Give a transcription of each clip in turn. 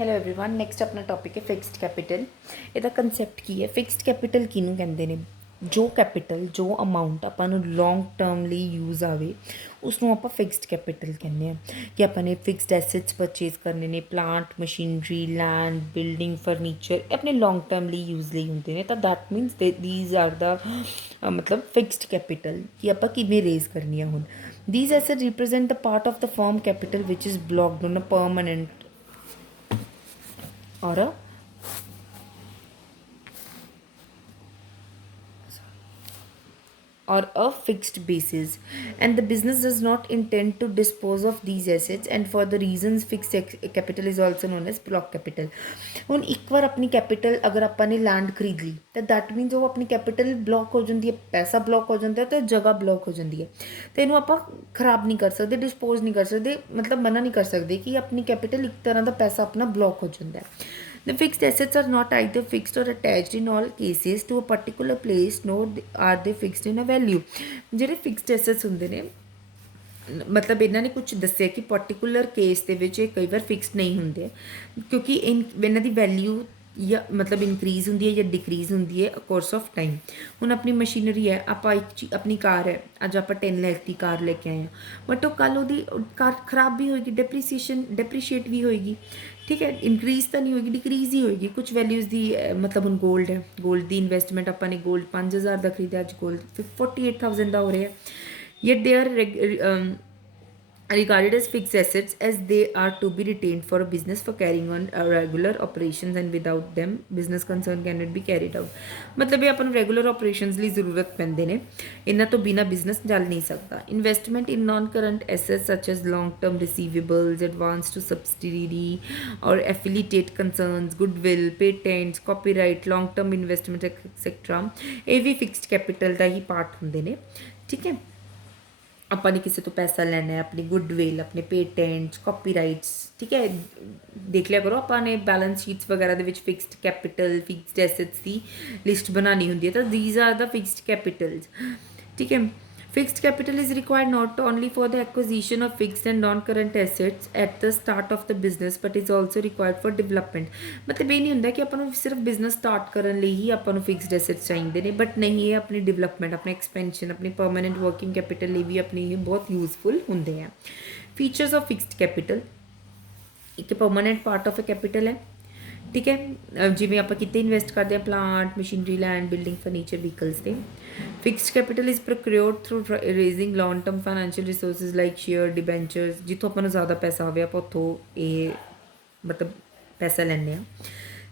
Hello everyone next ਆਪਣਾ topic ਹੈ fixed capital. ਇਹਦਾ ਕੰਸੈਪਟ ਕੀ ਹੈ? ਫਿਕਸਡ ਕੈਪੀਟਲ ਕਿਹਨੂੰ ਕਹਿੰਦੇ ਨੇ? ਜੋ ਕੈਪੀਟਲ, ਜੋ ਅਮਾਊਂਟ ਆਪਾਂ ਨੂੰ ਲੌਂਗ ਟਰਮ ਲਈ ਯੂਜ਼ ਆਵੇ ਉਸ ਨੂੰ ਆਪਾਂ ਫਿਕਸਡ ਕੈਪੀਟਲ ਕਹਿੰਦੇ ਹਾਂ। ਕਿ ਆਪਾਂ ਨੇ ਫਿਕਸਡ ਐਸੈਟਸ ਪਰਚੇਜ਼ ਕਰਨੇ ਨੇ, plant machinery, land, building, furniture, ਆਪਣੇ ਲੌਂਗ ਟਰਮ ਲਈ ਯੂਜ਼ ਲਈ ਹੁੰਦੇ ਨੇ, ਤਾਂ ਦੈਟ ਮੀਨਸ ਦੀਜ਼ ਆਰ ਦਾ ਮਤਲਬ ਫਿਕਸਡ ਕੈਪੀਟਲ ਕਿ ਆਪਾਂ ਕਿਵੇਂ ਰੇਜ਼ ਕਰਨੀ ਆ। ਹੁਣ these assets represent the part of the firm capital which is blocked on a permanent or a fixed basis, and the business does not intend to dispose of these assets, and for the reasons fixed capital is also known as block capital। ਹੁਣ ਇੱਕ ਵਾਰ ਆਪਣੀ capital ਅਗਰ ਆਪਾਂ ਨੇ land ਖਰੀਦ ਲਈ ਤਾਂ that means ਉਹ ਆਪਣੀ ਕੈਪੀਟਲ ਬਲੌਕ ਹੋ ਜਾਂਦੀ ਹੈ, ਪੈਸਾ ਬਲੌਕ ਹੋ ਜਾਂਦਾ ਹੈ ਤੇ ਜਗ੍ਹਾ ਬਲੌਕ ਹੋ ਜਾਂਦੀ ਹੈ। ਤੇ ਇਹਨੂੰ ਆਪਾਂ ਖਰਾਬ ਨਹੀਂ ਕਰ ਸਕਦੇ, ਡਿਸਪੋਜ਼ ਨਹੀਂ ਕਰ ਸਕਦੇ, ਮਤਲਬ ਮਨਾ ਨਹੀਂ ਕਰ ਸਕਦੇ ਕਿ ਆਪਣੀ ਕੈਪੀਟਲ ਇੱਕ ਤਰ੍ਹਾਂ ਦਾ ਪੈਸਾ ਆਪਣਾ ਬਲੌਕ ਹੋ ਜਾਂਦਾ ਹੈ। The fixed assets are not either fixed or attached in all cases to a particular place, nor are they fixed in a value। ਜਿਹੜੇ ਫਿਕਸਡ ਐਸੈਟਸ ਹੁੰਦੇ ਨੇ, ਮਤਲਬ ਇਹਨਾਂ ਨੇ ਕੁਝ ਦੱਸਿਆ ਕਿ ਪਾਰਟਿਕੂਲਰ ਕੇਸ ਦੇ ਵਿੱਚ ਇਹ ਕਈ ਵਾਰ ਫਿਕਸਡ ਨਹੀਂ ਹੁੰਦੇ ਕਿਉਂਕਿ ਇਹਨਾਂ ਦੀ ਵੈਲਿਊ ਜਾਂ ਮਤਲਬ ਇਨਕਰੀਜ਼ ਹੁੰਦੀ ਹੈ ਜਾਂ ਡਿਕਰੀਜ਼ ਹੁੰਦੀ ਹੈ ਕੋਰਸ ਆਫ ਟਾਈਮ। ਹੁਣ ਆਪਣੀ ਮਸ਼ੀਨਰੀ ਹੈ, ਆਪਾਂ ਆਪਣੀ ਕਾਰ ਹੈ, ਅੱਜ ਆਪਾਂ 10 ਲੱਖ ਦੀ ਕਾਰ ਲੈ ਕੇ ਆਏ ਹਾਂ, ਬਟ ਉਹ ਕੱਲ੍ਹ ਉਹਦੀ ਕਾਰ ਖਰਾਬ ਵੀ ਹੋਏਗੀ, ਡੈਪਰੀਸ਼ੀਏਟ ਵੀ ਹੋਏਗੀ, ਠੀਕ ਹੈ। ਇਨਕਰੀਜ਼ ਤਾਂ ਨਹੀਂ ਹੋਏਗੀ, ਡਿਕਰੀਜ਼ ਹੀ ਹੋਏਗੀ ਕੁਝ ਵੈਲਿਊਜ਼ ਦੀ। ਮਤਲਬ ਹੁਣ ਗੋਲਡ ਹੈ, ਗੋਲਡ ਦੀ ਇਨਵੈਸਟਮੈਂਟ ਆਪਾਂ ਨੇ ਗੋਲਡ 5000 ਦਾ ਖਰੀਦਿਆ, ਅੱਜ ਗੋਲਡ 48,000 ਦਾ ਹੋ ਰਿਹਾ। Yet they are regarded as fixed assets as they are to be retained for a business for carrying on regular operations, and without them business concern cannot be carried out। ਮਤਲਬ ਇਹ ਆਪਾਂ ਨੂੰ regular operations ਲਈ ਜ਼ਰੂਰਤ ਪੈਂਦੇ ਨੇ, ਇਹਨਾਂ ਤੋਂ ਬਿਨਾ ਬਿਜ਼ਨਸ ਚੱਲ ਨਹੀਂ ਸਕਦਾ। Investment in non current assets such as long term receivables, advance to subsidiary ਔਰ affiliate concerns, goodwill, patents, copyright, long term investment etcetera, ਇਹ ਵੀ ਫਿਕਸਡ ਕੈਪੀਟਲ ਦਾ ਹੀ ਪਾਰਟ ਹੁੰਦੇ ਨੇ, ਠੀਕ ਹੈ। ਆਪਾਂ ਨੇ ਕਿਸੇ ਤੋਂ ਪੈਸਾ ਲੈਣਾ ਹੈ, ਆਪਣੀ ਗੁੱਡਵਿਲ, ਆਪਣੇ ਪੇਟੈਂਟਸ, ਕਾਪੀਰਾਈਟਸ, ਠੀਕ ਹੈ। ਦੇਖ ਲਿਆ ਕਰੋ, ਆਪਾਂ ਨੇ ਬੈਲੈਂਸ ਸ਼ੀਟਸ ਵਗੈਰਾ ਦੇ ਵਿੱਚ ਫਿਕਸਡ ਕੈਪੀਟਲ, ਫਿਕਸਡ ਐਸੈਟਸ ਦੀ ਲਿਸਟ ਬਣਾਉਣੀ ਹੁੰਦੀ ਹੈ, ਤਾਂ ਦੀਜ਼ ਆਰ ਦਾ ਫਿਕਸਡ ਕੈਪੀਟਲਸ, ਠੀਕ ਹੈ। Fixed capital is required not only for the acquisition of fixed and non-current assets at the start of the business, but is also required for development। ਮਤਲਬ ਇਹ ਨਹੀਂ ਹੁੰਦਾ ਕਿ ਆਪਾਂ ਨੂੰ ਸਿਰਫ ਬਿਜ਼ਨਸ ਸਟਾਰਟ ਕਰਨ ਲਈ ਹੀ ਆਪਾਂ ਨੂੰ ਫਿਕਸਡ ਐਸੈਟਸ ਚਾਹੀਦੇ ਨੇ, ਬਟ ਨਹੀਂ, ਇਹ ਆਪਣੀ ਡਿਵੈਲਪਮੈਂਟ, ਆਪਣੇ ਐਕਸਪੈਂਸ਼ਨ, ਆਪਣੀ ਪਰਮਾਨੈਂਟ ਵਰਕਿੰਗ ਕੈਪੀਟਲ ਲਈ ਵੀ ਆਪਣੀ ਇਹ ਬਹੁਤ ਯੂਜ਼ਫੁਲ ਹੁੰਦੇ ਆ। ਫੀਚਰਸ ਆਫ ਫਿਕਸਡ ਕੈਪੀਟਲ, ਇੱਕ permanent part of a capital ਹੈ, ਠੀਕ ਹੈ। ਜਿਵੇਂ ਆਪਾਂ ਕਿਤੇ ਇਨਵੈਸਟ ਕਰਦੇ ਹਾਂ, plant machinery, land, building, furniture, vehicles 'ਤੇ। Fixed capital is procured through raising long term financial resources like share, debentures, ਜਿੱਥੋਂ ਆਪਾਂ ਨੂੰ ਜ਼ਿਆਦਾ ਪੈਸਾ ਹੋਵੇ ਆਪਾਂ ਉੱਥੋਂ ਇਹ ਮਤਲਬ ਪੈਸਾ ਲੈਂਦੇ ਹਾਂ।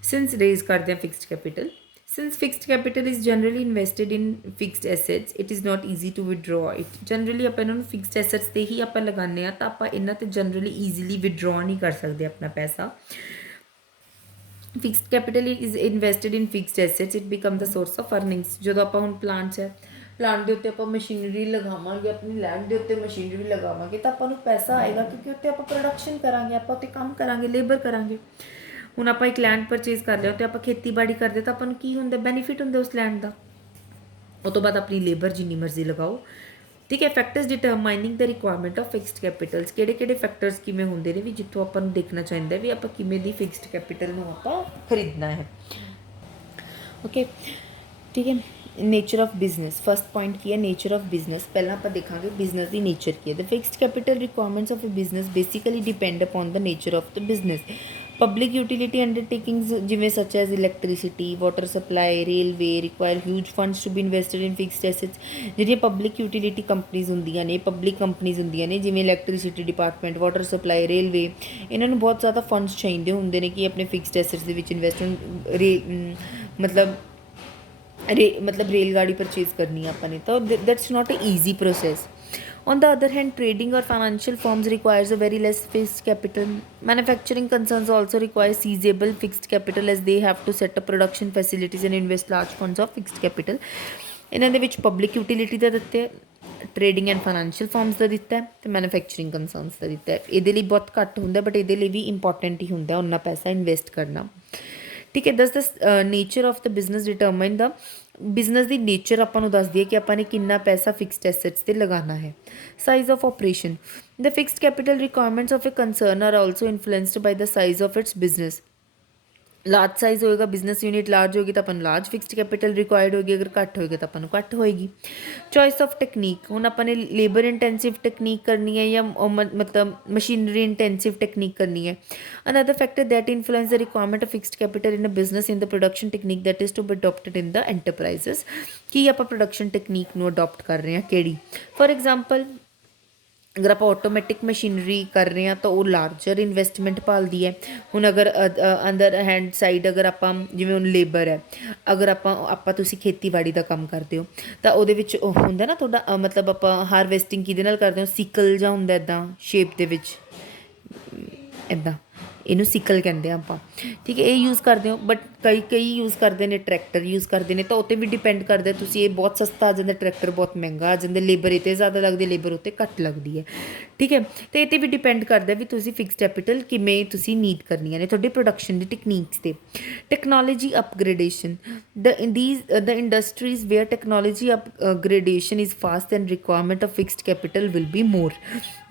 ਸਿੰਸ ਰੇਜ਼ ਕਰਦੇ ਹਾਂ fixed capital, since fixed capital is generally invested in fixed assets, it is not easy to withdraw it। generally ਆਪਾਂ ਇਹਨਾਂ ਨੂੰ ਫਿਕਸਡ ਐਸੈਟਸ 'ਤੇ ਹੀ ਆਪਾਂ ਲਗਾਉਂਦੇ ਹਾਂ, ਤਾਂ ਆਪਾਂ ਇਹਨਾਂ 'ਤੇ ਜਨਰਲੀ ਈਜ਼ੀਲੀ ਵਿਦਡਰਾ ਨਹੀਂ ਕਰ ਸਕਦੇ ਆਪਣਾ ਪੈਸਾ। Fixed capital is invested in fixed assets, it become the source of earnings. ਜਦੋਂ ਆਪਾਂ ਹੁਣ ਪਲਾਂਟਸ ਹੈ, ਪਲਾਂਟ ਦੇ ਉੱਤੇ ਆਪਾਂ ਮਸ਼ੀਨਰੀ ਲਗਾਵਾਂਗੇ, ਆਪਣੀ ਲੈਂਡ ਦੇ ਉੱਤੇ ਮਸ਼ੀਨਰੀ ਲਗਾਵਾਂਗੇ, ਤਾਂ ਆਪਾਂ ਨੂੰ ਪੈਸਾ ਆਏਗਾ ਕਿਉਂਕਿ ਉੱਤੇ ਆਪਾਂ ਪ੍ਰੋਡਕਸ਼ਨ ਕਰਾਂਗੇ, ਆਪਾਂ ਉੱਤੇ ਕੰਮ ਕਰਾਂਗੇ, ਲੇਬਰ ਕਰਾਂਗੇ। ਹੁਣ ਆਪਾਂ ਇੱਕ ਲੈਂਡ ਪਰਚੇਜ਼ ਕਰ ਲਿਆ, ਉੱਤੇ ਆਪਾਂ ਖੇਤੀਬਾੜੀ ਕਰਦੇ ਤਾਂ ਆਪਾਂ ਨੂੰ ਕੀ ਹੁੰਦਾ? ਬੈਨੀਫਿਟ ਹੁੰਦਾ ਉਸ ਲੈਂਡ ਦਾ। ਉਹ ਤੋਂ ਬਾਅਦ ਆਪਣੀ ਲੇਬਰ ਜਿੰਨੀ ਮਰਜ਼ੀ ਲਗਾਓ, ਠੀਕ ਹੈ। Factors determining the requirement of fixed capitals, ਕਿਹੜੇ ਕਿਹੜੇ ਫੈਕਟਰਸ ਕਿਵੇਂ ਹੁੰਦੇ ਨੇ ਵੀ ਜਿੱਥੋਂ ਆਪਾਂ ਨੂੰ ਦੇਖਣਾ ਚਾਹੀਦਾ ਵੀ ਆਪਾਂ ਕਿਵੇਂ ਦੀ ਫਿਕਸਡ ਕੈਪੀਟਲ ਨੂੰ ਆਪਾਂ ਖਰੀਦਣਾ ਹੈ, ਓਕੇ, ਠੀਕ ਹੈ। Nature of business, first point ਕੀ ਹੈ? Nature of business. ਪਹਿਲਾਂ ਆਪਾਂ ਦੇਖਾਂਗੇ ਬਿਜ਼ਨਸ ਦੀ ਨੇਚਰ ਕੀ ਹੈ। The fixed capital requirements of a business basically depend upon the nature of the business. Public utility undertakings ਜਿਵੇਂ such as electricity, water supply, railway require huge funds to be invested in fixed assets. ਜਿਹੜੀਆਂ public utility companies ਹੁੰਦੀਆਂ ਨੇ, public companies ਹੁੰਦੀਆਂ ਨੇ, ਜਿਵੇਂ electricity department, water supply, railway, ਇਹਨਾਂ ਨੂੰ ਬਹੁਤ ਜ਼ਿਆਦਾ ਫੰਡਸ ਚਾਹੀਦੇ ਹੁੰਦੇ ਨੇ ਕਿ ਆਪਣੇ ਫਿਕਸਡ ਐਸੈਟਸ ਦੇ ਵਿੱਚ ਇਨਵੈਸਟ ਮਤਲਬ ਰੇਲਗਾੜੀ ਪਰਚੇਜ਼ ਕਰਨੀ ਆ ਆਪਾਂ ਨੇ, ਤਾਂ that's not a easy process. On the other hand, trading or financial firms requires a very less fixed capital. Manufacturing concerns also require seizable fixed capital as they have to set up production facilities and invest large funds of fixed capital। ਇਹਨਾਂ ਦੇ ਵਿੱਚ public utility ਦਾ ਦਿੱਤਾ ਹੈ, trading and financial firms ਦਾ ਦਿੱਤਾ ਹੈ, ਅਤੇ manufacturing ਕੰਸਰਨਸ ਦਾ ਦਿੱਤਾ ਹੈ। ਇਹਦੇ ਲਈ ਬਹੁਤ ਘੱਟ ਹੁੰਦਾ, ਬਟ ਇਹਦੇ ਲਈ ਵੀ ਇੰਪੋਰਟੈਂਟ ਹੀ ਹੁੰਦਾ ਉਨਾ ਪੈਸਾ ਇਨਵੈਸਟ ਕਰਨਾ, ਠੀਕ ਹੈ। Thus the nature of the business determine the business ਦੀ ਨੇਚਰ ਆਪਾਂ ਨੂੰ ਦੱਸਦੀ ਹੈ ਕਿ ਆਪਾਂ ਨੇ ਕਿੰਨਾ ਪੈਸਾ ਫਿਕਸਡ ਐਸੈਟਸ 'ਤੇ ਲਗਾਉਣਾ ਹੈ। Size of operation, the fixed capital requirements of a concern are also influenced by the size of its business. Large size ਹੋਏਗਾ, ਬਿਜ਼ਨਸ ਯੂਨਿਟ ਲਾਰਜ ਹੋਏਗੀ ਤਾਂ ਆਪਾਂ ਨੂੰ ਲਾਰਜ ਫਿਕਸਡ ਕੈਪੀਟਲ ਰਿਕੁਆਇਰਡ ਹੋਏਗੀ, ਅਗਰ ਘੱਟ ਹੋਏਗਾ ਤਾਂ ਆਪਾਂ ਨੂੰ ਘੱਟ ਹੋਏਗੀ। ਚੋਇਸ ਆਫ ਟੈਕਨੀਕ, ਹੁਣ ਆਪਾਂ ਨੇ ਲੇਬਰ ਇੰਟੈਂਸਿਵ ਟੈਕਨੀਕ ਕਰਨੀ ਹੈ ਜਾਂ ਮਤਲਬ ਮਸ਼ੀਨਰੀ ਇੰਟੈਂਸਿਵ ਟੈਕਨੀਕ ਕਰਨੀ ਹੈ। Another factor that influence the requirement of fixed capital in a business in the production technique that is to be adopted in the enterprises. ਕੀ ਆਪਾਂ ਪ੍ਰੋਡਕਸ਼ਨ ਟੈਕਨੀਕ ਨੂੰ adopt ਕਰ ਰਹੇ ਹਾਂ, ਕਿਹੜੀ। ਫੋਰ ਐਗਜ਼ਾਮਪਲ, ਅਗਰ ਆਪਾਂ ਆਟੋਮੈਟਿਕ ਮਸ਼ੀਨਰੀ ਕਰ ਰਹੇ ਹਾਂ ਤਾਂ ਉਹ ਲਾਰਜਰ ਇਨਵੈਸਟਮੈਂਟ ਭਾਲਦੀ ਹੈ। ਹੁਣ ਅਗਰ ਅੰਦਰ ਹੈਂਡ ਸਾਈਡ ਅਗਰ ਆਪਾਂ ਜਿਵੇਂ ਹੁਣ ਲੇਬਰ ਹੈ, ਅਗਰ ਆਪਾਂ ਤੁਸੀਂ ਖੇਤੀਬਾੜੀ ਦਾ ਕੰਮ ਕਰਦੇ ਹੋ ਤਾਂ ਉਹਦੇ ਵਿੱਚ ਉਹ ਹੁੰਦਾ ਨਾ ਤੁਹਾਡਾ ਮਤਲਬ ਆਪਾਂ ਹਾਰਵੈਸਟਿੰਗ ਕਿਹਦੇ ਨਾਲ ਕਰਦੇ ਹੋ, ਸਿਕਲ ਜਾਂ ਹੁੰਦਾ ਇੱਦਾਂ ਸ਼ੇਪ ਦੇ ਵਿੱਚ, ਇੱਦਾਂ ਇਹਨੂੰ ਸਿਕਲ ਕਹਿੰਦੇ ਆ ਆਪਾਂ, ਠੀਕ ਹੈ, ਇਹ ਯੂਜ਼ ਕਰਦੇ ਹੋ। ਬਟ ਕਈ ਯੂਜ਼ ਕਰਦੇ ਨੇ ਟਰੈਕਟਰ ਯੂਜ਼ ਕਰਦੇ ਨੇ, ਤਾਂ ਉਹ 'ਤੇ ਵੀ ਡਿਪੈਂਡ ਕਰਦਾ। ਤੁਸੀਂ ਇਹ ਬਹੁਤ ਸਸਤਾ ਆ ਜਾਂਦਾ, ਟਰੈਕਟਰ ਬਹੁਤ ਮਹਿੰਗਾ ਆ ਜਾਂਦਾ, ਲੇਬਰ ਇਹ 'ਤੇ ਜ਼ਿਆਦਾ ਲੱਗਦੀ, ਲੇਬਰ ਉੱਤੇ ਘੱਟ ਲੱਗਦੀ ਹੈ, ਠੀਕ ਹੈ। ਅਤੇ ਇਹ 'ਤੇ ਵੀ ਡਿਪੈਂਡ ਕਰਦਾ ਵੀ ਤੁਸੀਂ ਫਿਕਸ ਕੈਪੀਟਲ ਕਿਵੇਂ ਤੁਸੀਂ ਨੀਡ ਕਰਨੀਆਂ ਨੇ ਤੁਹਾਡੀ ਪ੍ਰੋਡਕਸ਼ਨ ਦੀ ਟੈਕਨੀਕਸ 'ਤੇ। Technology upgradation, the industries where technology upgradation is fast and requirement of fixed capital will be more.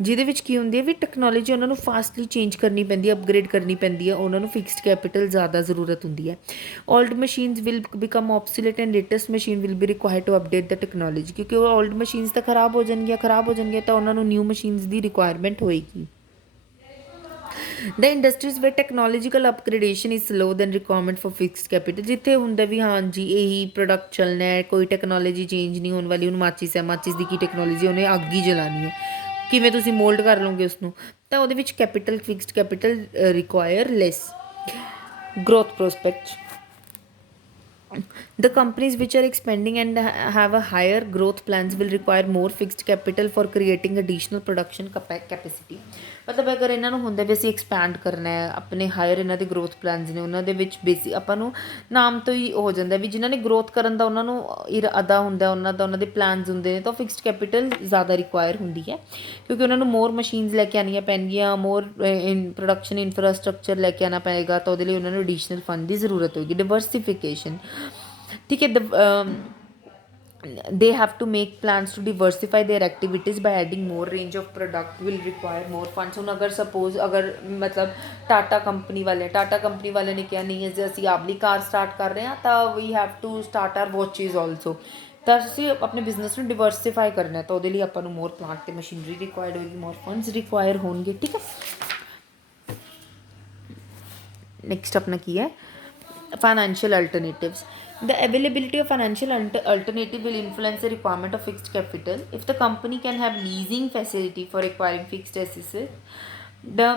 ਜਿਹਦੇ ਵਿੱਚ ਕੀ ਹੁੰਦੀ ਹੈ ਵੀ ਟੈਕਨੋਲੋਜੀ ਉਹਨਾਂ ਨੂੰ ਫਾਸਟਲੀ ਚੇਂਜ ਕਰਨੀ ਪੈਂਦੀ ਹੈ, ਅਪਗ੍ਰੇਡ ਕਰਨੀ ਪੈਂਦੀ ਹੈ, ਉਹਨਾਂ ਨੂੰ ਫਿਕਸਡ ਕੈਪੀਟਲ ਜ਼ਿਆਦਾ ਜ਼ਰੂਰਤ ਹੁੰਦੀ ਹੈ। Old machines will become obsolete and latest machine will be required to update the technology, ਕਿਉਂਕਿ ਉਹ ਓਲਡ ਮਸ਼ੀਨਸ ਤਾਂ ਖਰਾਬ ਹੋ ਜਾਣਗੀਆਂ ਤਾਂ ਉਹਨਾਂ ਨੂੰ ਨਿਊ ਮਸ਼ੀਨਸ ਦੀ ਰਿਕੁਆਇਰਮੈਂਟ ਹੋਏਗੀ। The industries way technological upgradation is slow than requirement for fixed capital, ਜਿੱਥੇ ਹੁੰਦਾ ਵੀ ਹਾਂਜੀ ਇਹੀ ਪ੍ਰੋਡਕਟ ਚੱਲਣਾ ਹੈ, ਕੋਈ ਟੈਕਨੋਲੋਜੀ ਚੇਂਜ ਨਹੀਂ ਹੋਣ ਵਾਲੀ। ਹੁਣ ਮਾਚਿਸ ਹੈ, ਮਾਚਿਸ ਦੀ ਕੀ ਟੈਕਨੋਲੋਜੀ, ਉਹਨੇ ਅੱਗ ਹੀ ਜਲਾਉਣੀ ਹੈ, ਕਿਵੇਂ ਤੁਸੀਂ ਮੋਲਡ ਕਰ ਲਓਗੇ ਉਸਨੂੰ, ਤਾਂ ਉਹਦੇ ਵਿੱਚ capital fixed capital require less. Growth prospect, the companies which are expanding and have a higher growth plans will require more fixed capital for creating additional production capacity। ਮਤਲਬ ਅਗਰ ਇਹਨਾਂ ਨੂੰ ਹੁੰਦਾ ਵੀ ਅਸੀਂ ਐਕਸਪੈਂਡ ਕਰਨਾ ਹੈ, ਆਪਣੇ ਹਾਇਰ ਇਹਨਾਂ ਦੇ ਗਰੋਥ ਪਲਾਨਸ ਨੇ, ਉਹਨਾਂ ਦੇ ਵਿੱਚ ਬੇਸਿਕ ਆਪਾਂ ਨੂੰ ਨਾਮ ਤੋਂ ਹੀ ਹੋ ਜਾਂਦਾ ਵੀ ਜਿਨ੍ਹਾਂ ਨੇ ਗਰੋਥ ਕਰਨ ਦਾ ਉਹਨਾਂ ਨੂੰ ਇਰਾਦਾ ਹੁੰਦਾ, ਉਹਨਾਂ ਦੇ ਪਲਾਨਸ ਹੁੰਦੇ ਨੇ, ਤਾਂ ਫਿਕਸਡ ਕੈਪੀਟਲ ਜ਼ਿਆਦਾ ਰਿਕੁਆਇਰ ਹੁੰਦੀ ਹੈ, ਕਿਉਂਕਿ ਉਹਨਾਂ ਨੂੰ ਮੋਰ ਮਸ਼ੀਨਸ ਲੈ ਕੇ ਆਉਣੀਆਂ ਪੈਣਗੀਆਂ, ਮੋਰ ਪ੍ਰੋਡਕਸ਼ਨ ਇਨਫਰਾਸਟਰਕਚਰ ਲੈ ਕੇ ਆਉਣਾ ਪਏਗਾ, ਤਾਂ ਉਹਦੇ ਲਈ ਉਹਨਾਂ ਨੂੰ ਐਡੀਸ਼ਨਲ ਫੰਡ ਦੀ ਜ਼ਰੂਰਤ ਹੋਏਗੀ। ਡਿਵਰਸੀਫਿਕੇਸ਼ਨ, ਠੀਕ ਹੈ, they have to make plans to diversify their activities by adding more range of product will require more funds। ਹੁਣ ਅਗਰ ਸਪੋਜ਼ ਅਗਰ ਮਤਲਬ ਟਾਟਾ ਕੰਪਨੀ ਵਾਲੇ ਨੇ ਕਿਹਾ ਨਹੀਂ ਜੇ ਅਸੀਂ ਆਪਣੀ ਕਾਰ ਸਟਾਰਟ ਕਰ ਰਹੇ ਹਾਂ ਤਾਂ we have to start our watches also, ਤਾਂ ਅਸੀਂ ਆਪਣੇ ਬਿਜ਼ਨਸ ਨੂੰ ਡਿਵਰਸੀਫਾਈ ਕਰਨਾ, ਤਾਂ ਉਹਦੇ ਲਈ ਆਪਾਂ ਨੂੰ ਮੋਰ ਪਲਾਂਟ ਅਤੇ ਮਸ਼ੀਨਰੀ ਰਿਕੁਆਇਰਡ ਹੋਏਗੀ, ਮੋਰ ਫੰਡਸ ਰਿਕੁਆਇਰ ਹੋਣਗੇ, ਠੀਕ ਹੈ। ਨੈਕਸਟ ਆਪਣਾ ਕੀ ਹੈ, financial alternatives। The availability of financial alternative will influence the requirement of fixed capital. If the company can have leasing facility for acquiring fixed assets, the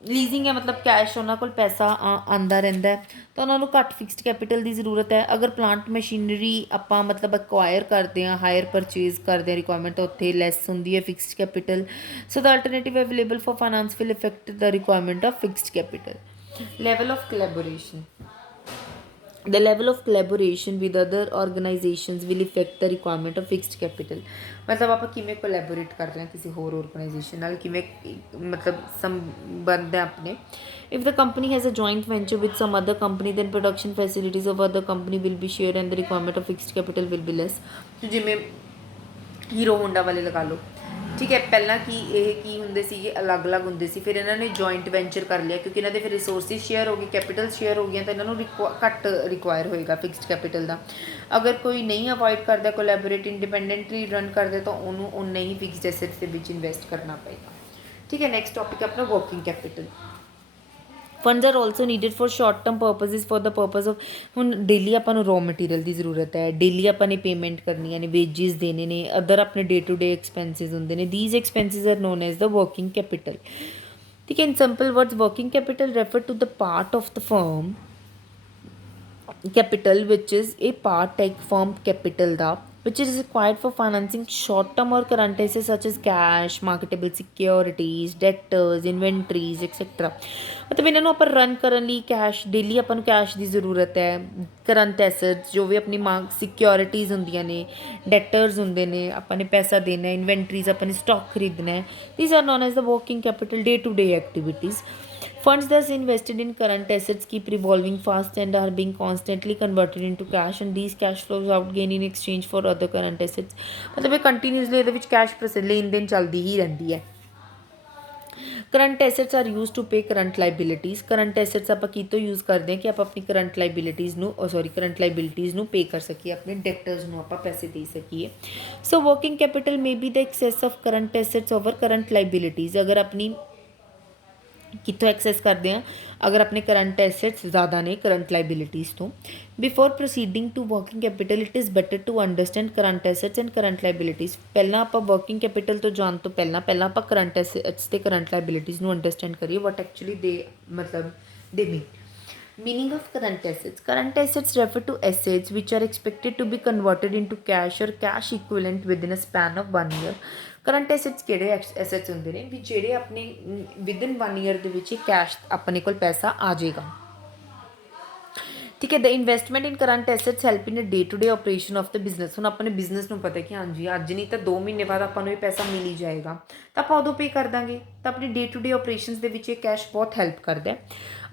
leasing ਹੈ ਮਤਲਬ cash ਉਹਨਾਂ ਕੋਲ ਪੈਸਾ ਆਉਂਦਾ ਰਹਿੰਦਾ ਤਾਂ ਉਹਨਾਂ ਨੂੰ ਘੱਟ ਫਿਕਸਡ ਕੈਪੀਟਲ ਦੀ ਜ਼ਰੂਰਤ ਹੈ। ਅਗਰ ਪਲਾਂਟ ਮਸ਼ੀਨਰੀ ਆਪਾਂ ਮਤਲਬ ਅਕਵਾਇਰ ਕਰਦੇ ਹਾਂ, ਹਾਇਰ ਪਰਚੇਜ਼ ਕਰਦੇ ਹਾਂ, ਰਿਕੁਆਇਰਮੈਂਟ ਉੱਥੇ ਲੈਸ ਹੁੰਦੀ ਹੈ fixed capital. So the alternative available for finance will effect the requirement of fixed capital. Level of collaboration, the level of collaboration with other organizations will affect the requirement of fixed capital। ਮਤਲਬ ਆਪਾਂ ਕਿਵੇਂ collaborate ਕਰ ਰਹੇ ਹਾਂ ਕਿਸੇ ਹੋਰ organisation ਨਾਲ, ਕਿਵੇਂ ਮਤਲਬ ਸੰਬੰਧ ਹੈ ਆਪਣੇ। if the company has a joint venture with some other company then production facilities of other company will be shared and the requirement of fixed capital will be less। ਜਿਵੇਂ ਹੀਰੋ ਹੋਂਡਾ ਵਾਲੇ ਲਗਾ ਲਓ, ਠੀਕ ਹੈ, ਪਹਿਲਾਂ ਕੀ ਹੁੰਦੇ ਸੀਗੇ, ਅਲੱਗ ਹੁੰਦੇ ਸੀ, ਫਿਰ ਇਹਨਾਂ ਨੇ ਜੁਆਇੰਟ ਵੈਂਚਰ ਕਰ ਲਿਆ ਕਿਉਂਕਿ ਇਹਨਾਂ ਦੇ ਫਿਰ ਰਿਸੋਰਸਿਸ ਸ਼ੇਅਰ ਹੋ ਗਏ, ਕੈਪੀਟਲ ਸ਼ੇਅਰ ਹੋ ਗਈਆਂ, ਤਾਂ ਇਹਨਾਂ ਨੂੰ ਘੱਟ ਰਿਕੁਆਇਰ ਹੋਏਗਾ ਫਿਕਸਡ ਕੈਪੀਟਲ ਦਾ। ਅਗਰ ਕੋਈ ਨਹੀਂ ਅਵੋਇਡ ਕਰਦਾ, ਕੋਲੈਬੋਰੇਟ ਇੰਡੀਪੈਂਡੈਂਟਲੀ ਰਨ ਕਰਦਾ, ਤਾਂ ਉਹਨੂੰ ਉਨਾ ਹੀ ਫਿਕਸਡ ਐਸੈਟਸ ਦੇ ਵਿੱਚ ਇਨਵੈਸਟ ਕਰਨਾ ਪਏਗਾ, ਠੀਕ ਹੈ। ਨੈਕਸਟ ਟੌਪਿਕ ਹੈ ਆਪਣਾ working capital. Funds are also needed for short term purposes for the purpose of, ਹੁਣ ਡੇਲੀ ਆਪਾਂ ਨੂੰ ਰॉ ਮਟੀਰੀਅਲ ਦੀ ਜ਼ਰੂਰਤ ਹੈ, ਡੇਲੀ ਆਪਾਂ ਨੇ ਪੇਮੈਂਟ ਕਰਨੀਆਂ ਨੇ, ਵੇਜਿਸ ਦੇਣੇ ਨੇ, ਅਦਰ ਆਪਣੇ ਡੇ ਟੂ ਡੇ ਐਕਸਪੈਂਸਿਸ ਹੁੰਦੇ ਨੇ, these expenses are known as the working capital, ਠੀਕ ਹੈ। In simple words working capital refer to the part of the firm capital which is a part like firm capital ਦਾ which is required for financing short term or current assets such as cash, marketable securities, debtors, inventories etc। ਮਤਲਬ ਇਹਨਾਂ ਨੂੰ ਆਪਾਂ run ਕਰਨ ਲਈ cash, daily ਆਪਾਂ ਨੂੰ cash ਦੀ ਜ਼ਰੂਰਤ ਹੈ, ਕਰੰਟ ਐਸੈਟਸ ਜੋ ਵੀ ਆਪਣੀ ਸਿਕਿਉਰਿਟੀਜ਼ ਹੁੰਦੀਆਂ ਨੇ, ਡੈਟਰਸ ਹੁੰਦੇ ਨੇ, ਆਪਾਂ ਨੇ ਪੈਸਾ ਦੇਣਾ, ਇਨਵੈਂਟਰੀਜ਼ ਆਪਾਂ ਨੇ ਸਟਾਕ ਖਰੀਦਣਾ ਹੈ, these are known as the working capital day to day activities. Funds thus invested in current assets keep revolving fast and are being constantly converted into cash, and these cash flows outgain in exchange for other current assets. मतलब ये continuously ਇਹਦੇ ਵਿੱਚ cash ਲੈਣ ਦੇਣ ਚੱਲਦੀ ਹੀ ਰਹਿੰਦੀ ਹੈ। Current assets are use to pay current liabilities. Current assets ਆਪਾਂ ਕੀ ਤੋਂ ਯੂਜ਼ ਕਰਦੇ ਹਾਂ ਕਿ ਆਪਾਂ ਆਪਣੀ ਕਰੰਟ ਲਾਇਬਿਲਿਟੀਜ਼ ਨੂੰ ਕਰੰਟ ਲਾਇਬਿਲਿਟੀਜ਼ ਨੂੰ ਪੇ ਕਰ ਸਕੀਏ, ਆਪਣੇ ਡੈਕਟਰਸ ਨੂੰ ਆਪਾਂ ਪੈਸੇ ਦੇ ਸਕੀਏ। So working capital may be the excess of current assets over current liabilities. ਅਗਰ ਆਪਣੀ ਕਿੱਥੋਂ ਐਕਸੈਸ ਕਰਦੇ ਹਾਂ, ਅਗਰ ਆਪਣੇ ਕਰੰਟ ਐਸੈਟਸ ਜ਼ਿਆਦਾ ਨੇ ਕਰੰਟ ਲਾਇਬਿਲਿਟੀਜ਼ ਤੋਂ। Before proceeding to working capital it is better to understand current assets and current liabilities. ਪਹਿਲਾਂ ਆਪਾਂ ਵਰਕਿੰਗ ਕੈਪੀਟਲ ਤੋਂ ਜਾਣ ਤੋਂ ਪਹਿਲਾਂ ਆਪਾਂ ਕਰੰਟ ਐਸੈਟਸ ਅਤੇ ਕਰੰਟ ਲਾਇਬਿਲਿਟੀਜ਼ ਨੂੰ ਅੰਡਰਸਟੈਂਡ ਕਰੀਏ what actually they mean. Meaning of current assets. Current assets refer to assets which are expected to be converted into cash or cash equivalent within a span of 1 year. Current assets ਕਿਹੜੇ assets ਹੁੰਦੇ ਨੇ ਵੀ ਜਿਹੜੇ ਆਪਣੇ within 1 year ਦੇ ਵਿੱਚ ਹੀ cash ਆਪਣੇ ਕੋਲ ਪੈਸਾ ਆ ਜਾਏਗਾ। ਠੀਕ ਹੈ। The investment in current assets help in day to day operation of the business. ਹੁਣ ਆਪਣੇ ਬਿਜ਼ਨਸ ਨੂੰ ਪਤਾ ਕਿ ਹਾਂਜੀ ਅੱਜ ਨਹੀਂ ਤਾਂ 2 ਮਹੀਨੇ ਬਾਅਦ ਆਪਾਂ ਨੂੰ ਇਹ ਪੈਸਾ ਮਿਲ ਹੀ ਜਾਏਗਾ, ਤਾਂ ਆਪਾਂ ਉਦੋਂ ਪੇ ਕਰ ਦਾਂਗੇ। ਤਾਂ ਆਪਣੀ ਡੇ ਟੂ ਡੇ ਆਪਰੇਸ਼ਨਸ ਦੇ ਵਿੱਚ ਇਹ ਕੈਸ਼ ਬਹੁਤ ਹੈਲਪ ਕਰਦਾ ਹੈ।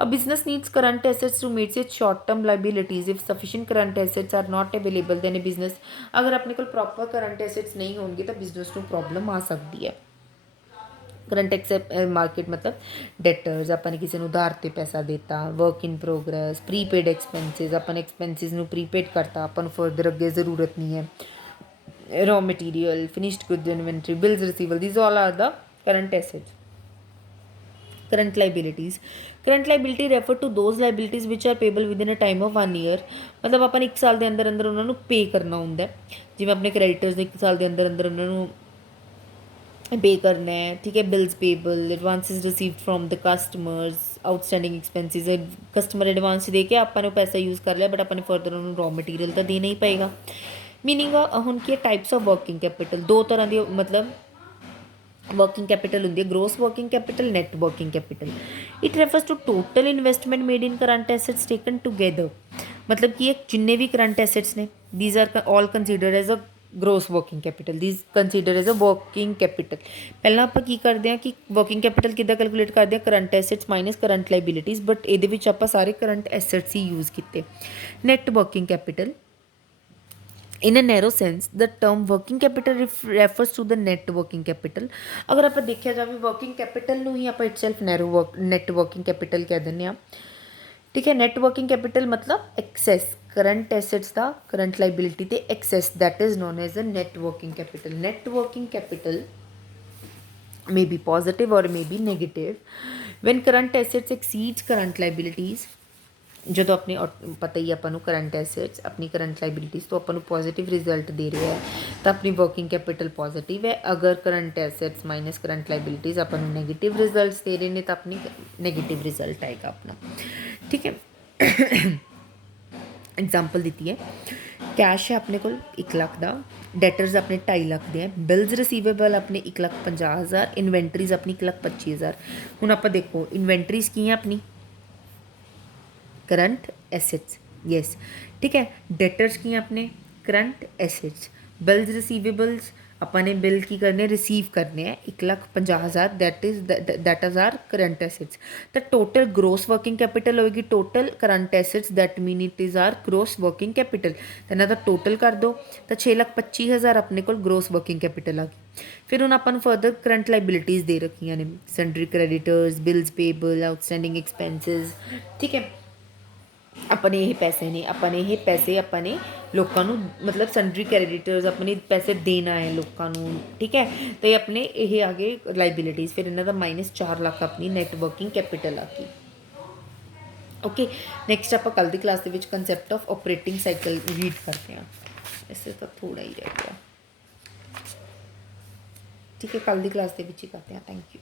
A business needs current assets to meet its short term liabilities. If sufficient current assets are not available then ਇਹ ਬਿਜ਼ਨਸ, ਅਗਰ ਆਪਣੇ ਕੋਲ ਪ੍ਰੋਪਰ ਕਰੰਟ ਐਸੈਟਸ ਨਹੀਂ ਹੋਣਗੇ ਤਾਂ ਬਿਜ਼ਨਸ ਨੂੰ ਪ੍ਰੋਬਲਮ ਆ ਸਕਦੀ ਹੈ। ਕਰੰਟ ਮਾਰਕੀਟ ਮਤਲਬ ਡੈਟਰਸ, ਆਪਾਂ ਨੇ ਕਿਸੇ ਨੂੰ ਉਧਾਰ 'ਤੇ ਪੈਸਾ ਦਿੱਤਾ, ਵਰਕ ਇਨ ਪ੍ਰੋਗਰੈਸ, ਪ੍ਰੀਪੇਡ ਐਕਸਪੈਂਸਿਸ, ਆਪਾਂ ਨੇ ਐਕਸਪੈਂਸਿਸ ਨੂੰ ਪ੍ਰੀਪੇਡ ਕਰਤਾ, ਆਪਾਂ ਨੂੰ ਫਰਦਰ ਅੱਗੇ ਜ਼ਰੂਰਤ ਨਹੀਂ ਹੈ। Raw material, finished good inventory, bills receivable, these all are the current assets. Current liabilities. Current liability refer to those liabilities which are payable within a time of 1 year. ਮਤਲਬ ਆਪਾਂ ਨੇ 1 ਸਾਲ ਦੇ ਅੰਦਰ ਅੰਦਰ ਉਹਨਾਂ ਨੂੰ ਪੇ ਕਰਨਾ ਹੁੰਦਾ। ਜਿਵੇਂ ਆਪਣੇ ਕ੍ਰੈਡੀਟਰਸ ਦੇ 1 ਸਾਲ ਦੇ ਅੰਦਰ ਅੰਦਰ ਉਹਨਾਂ ਨੂੰ पे करना है। ठीक है। Bills payable, advances received from the customers, outstanding expenses. Customer advance दे के ਆਪਾਂ ਨੂੰ ਪੈਸਾ ਯੂਜ਼ ਕਰ ਲਿਆ ਬਟ ਆਪਾਂ ਨੇ ਫਰਦਰ ਉਹਨੂੰ ਰॉ ਮਟੀਰੀਅਲ ਤਾਂ ਦੇਣਾ ਹੀ ਪਏਗਾ। ਮੀਨਿੰਗ ਹੁਣ ਕੀ ਟਾਈਪਸ ਆਫ ਵਰਕਿੰਗ ਕੈਪੀਟਲ, ਦੋ ਤਰ੍ਹਾਂ ਦੀ ਮਤਲਬ ਵਰਕਿੰਗ ਕੈਪੀਟਲ ਹੁੰਦੀ ਹੈ, gross working capital, net working capital. It refers to total investment made in current assets taken together. ਮਤਲਬ ਕਿ ਜਿੰਨੇ ਵੀ ਕਰੰਟ ਐਸੈਟਸ ਨੇ these are all considered as a gross working capital, these consider as a working capital. ਪਹਿਲਾਂ ਆਪਾਂ ਕੀ ਕਰਦੇ ਹਾਂ ਕਿ ਵਰਕਿੰਗ ਕੈਪੀਟਲ ਕਿੱਦਾਂ ਕੈਲਕੂਲੇਟ ਕਰਦੇ ਹਾਂ, current assets minus current liabilities, but ਇਹਦੇ ਵਿੱਚ ਆਪਾਂ ਸਾਰੇ ਕਰੰਟ ਐਸੈਟਸ ਹੀ ਯੂਜ਼ ਕੀਤੇ। Net working capital, in a narrow sense the term working capital refers to the net working capital। ਅਗਰ ਆਪਾਂ ਦੇਖਿਆ ਜਾਵੇ ਵਰਕਿੰਗ ਕੈਪੀਟਲ ਨੂੰ ਹੀ ਆਪਾਂ ਇਟਸੈਲਫ ਨੈਟ ਵਰਕਿੰਗ ਕੈਪੀਟਲ ਕਹਿ ਦਿੰਦੇ ਹਾਂ। ਠੀਕ ਹੈ। ਨੈਟ ਵਰਕਿੰਗ ਕੈਪੀਟਲ ਮਤਲਬ ਐਕਸੈਸ ਕਰੰਟ ਐਸੈਟਸ ਦਾ ਕਰੰਟ ਲਾਇਬਿਲਿਟੀ ਤੇ excess, that is known as a net working capital. Net working ਕੈਪੀਟਲ may be positive or may be negative when current assets exceeds current liabilities। ਜਦੋਂ ਆਪਣੇ ਪਤਾ ਹੀ ਆਪਾਂ ਨੂੰ current assets ਆਪਣੀ current liabilities ਤੋਂ ਆਪਾਂ ਨੂੰ ਪੋਜ਼ੀਟਿਵ ਰਿਜ਼ਲਟ ਦੇ ਰਿਹਾ ਹੈ ਤਾਂ ਆਪਣੀ ਵਰਕਿੰਗ ਕੈਪੀਟਲ ਪੋਜ਼ੀਟਿਵ ਹੈ। ਅਗਰ current assets minus current liabilities ਆਪਾਂ ਨੂੰ ਨੈਗੇਟਿਵ ਰਿਜ਼ਲਟਸ ਦੇ ਰਹੇ ਨੇ ਤਾਂ ਆਪਣੀ ਨੈਗੇਟਿਵ ਰਿਜ਼ਲਟ ਆਏਗਾ ਆਪਣਾ। ਠੀਕ ਹੈ। ਐਗਜ਼ਾਮਪਲ ਦਿੱਤੀ ਹੈ, ਕੈਸ਼ ਹੈ ਆਪਣੇ ਕੋਲ 1 ਲੱਖ ਦਾ, ਡੈਟਰਸ ਆਪਣੇ 2.5 ਲੱਖ ਦੇ ਹੈ, ਬਿਲਸ ਰਿਸੀਵੇਬਲ ਆਪਣੇ 1,50,000, ਇਨਵੈਂਟਰੀਜ਼ ਆਪਣੀ 1,25,000। ਹੁਣ ਆਪਾਂ ਦੇਖੋ ਇਨਵੈਂਟਰੀਜ਼ ਕੀ ਹੈ ਆਪਣੀ करंट एसेट्स, यस। ठीक है। डेटर्स की अपने करंट एसेट्स, बिल्स रिसीवेबल्स अपने बिल की करने रिसीव करने हैं 1,50,000, that is our current assets. तो टोटल ग्रोस वर्किंग कैपिटल होगी total current assets, that mean it is our gross working capital. तो इन्हों का टोटल कर दो तो 6,25,000 अपने को ग्रोस वर्किंग कैपिटल आ गई। फिर हम अपन फर्दर करंट लाइबिलिटीज़ दे रखी ने, sundry creditors, bills payable, outstanding expenses. ठीक है। अपने ये पैसे ने अपने लोगों को मतलब सन्ड्री क्रेडिटर्स अपने पैसे देना है लोगों को। ठीक है। तो अपने ये आ गए लाइबिलिटीज़। फिर इन्हों का -4 लाख अपनी नैट वर्किंग कैपीटल आ गई। ओके। नैक्सट आप कल की क्लास के concept of operating cycle read करते हैं। ऐसे तो थोड़ा ही रह गया। ठीक है। कल की क्लास के ही करते हैं। Thank you.